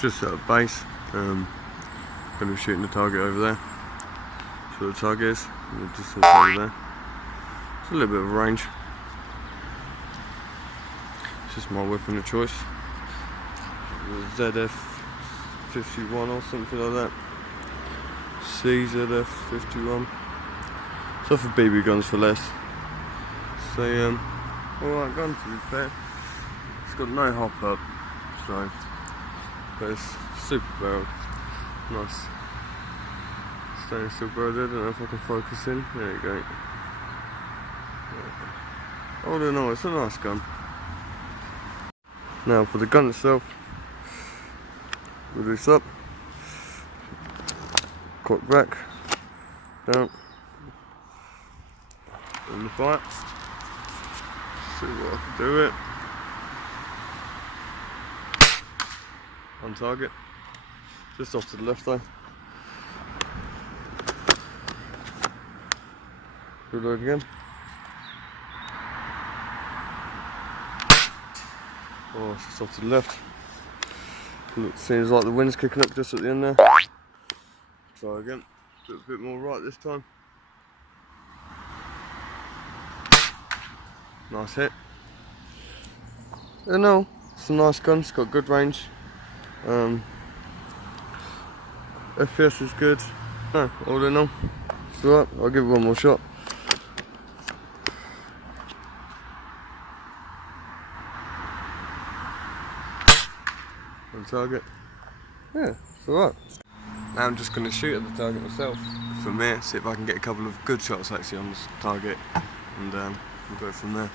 just at a base. Going to be shooting the target over there. That's where the target is. And the distance over there. It's a little bit of range. It's just my weapon of choice. zm51 or something like that. zm51. So for BB guns for less. So alright gun to be fair. It's got no hop up, so but it's super barrel. Nice. Stainless steel barrel there. I don't know if I can focus in. There you go. All in all, it's a nice gun. Now for the gun itself, release up, cock back, down, in the fire. See what I can do it. On target. Just off to the left though. Reload again. Oh, it's just off to the left. Look, seems like the wind's kicking up just at the end there. Try again. Do it a bit more right this time. Nice hit. No, it's a nice gun. It's got good range. FPS is good. No, all in all, it's alright. I'll give it one more shot. On target. Yeah, it's alright. Now I'm just going to shoot at the target myself from here, see if I can get a couple of good shots actually on this target, and we'll go from there.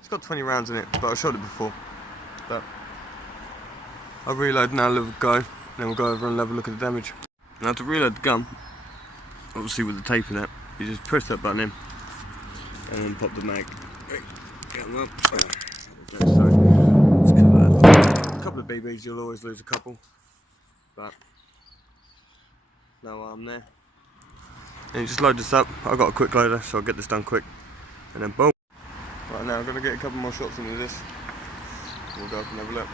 It's got 20 rounds in it, but I shot it before. But I'll reload now, let it go, and then we'll go over and have a look at the damage. Now to reload the gun, obviously with the tape in it, you just press that button in, and then pop the mag. Get them up. So, let's cover that. A couple of BBs, you'll always lose a couple, but no harm there. And you just load this up. I've got a quick loader, so I'll get this done quick, and then boom. Right, now I'm going to get a couple more shots into this. We'll go up and have a look.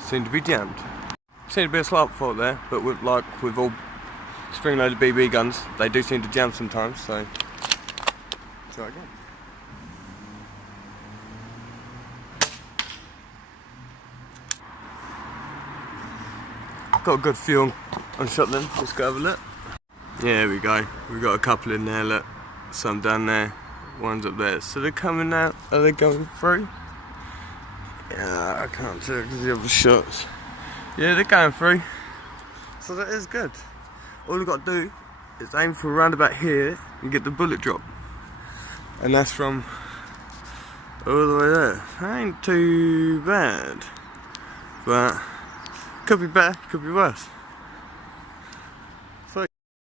Seem to be jammed. Seem to be a slight fault there, but with all spring-loaded BB guns, they do seem to jam sometimes. So try again. Got a good feel on shot then. Let's go have a look. Yeah, here we go. We've got a couple in there. Look, some down there, one's up there. So they're coming out. Are they going through? Yeah, I can't tell because of the other shots. Yeah, they're going through. So that is good. All we've got to do is aim for around about here and get the bullet drop. And that's from all the way there. That ain't too bad. But could be better, could be worse.